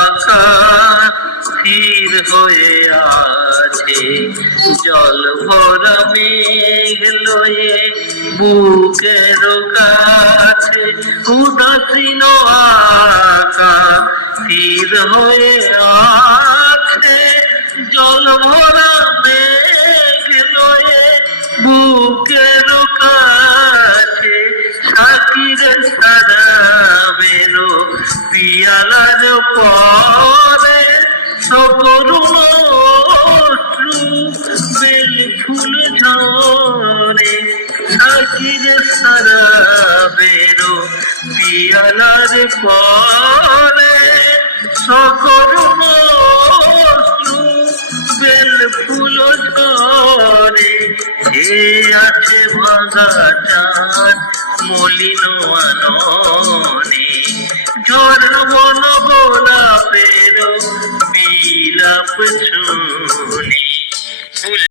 আকাশ স্থির হয়ে আছে জল ভরা মেঘ লয়ে বুকের কাছে উদাসীন আকাশ স্থির হয়ে আছে জল ভরা মেঘ লয়ে বুকের পিয়ালার পরে সকরুণ বেল ফুল ঝরে সাকিরে সারা বেরো পিয়ালার পরে সকরুণ বেল ফুল ঝরে, এ আছে ভাঙা চাঁদ, মলিন আননে ঝড় বন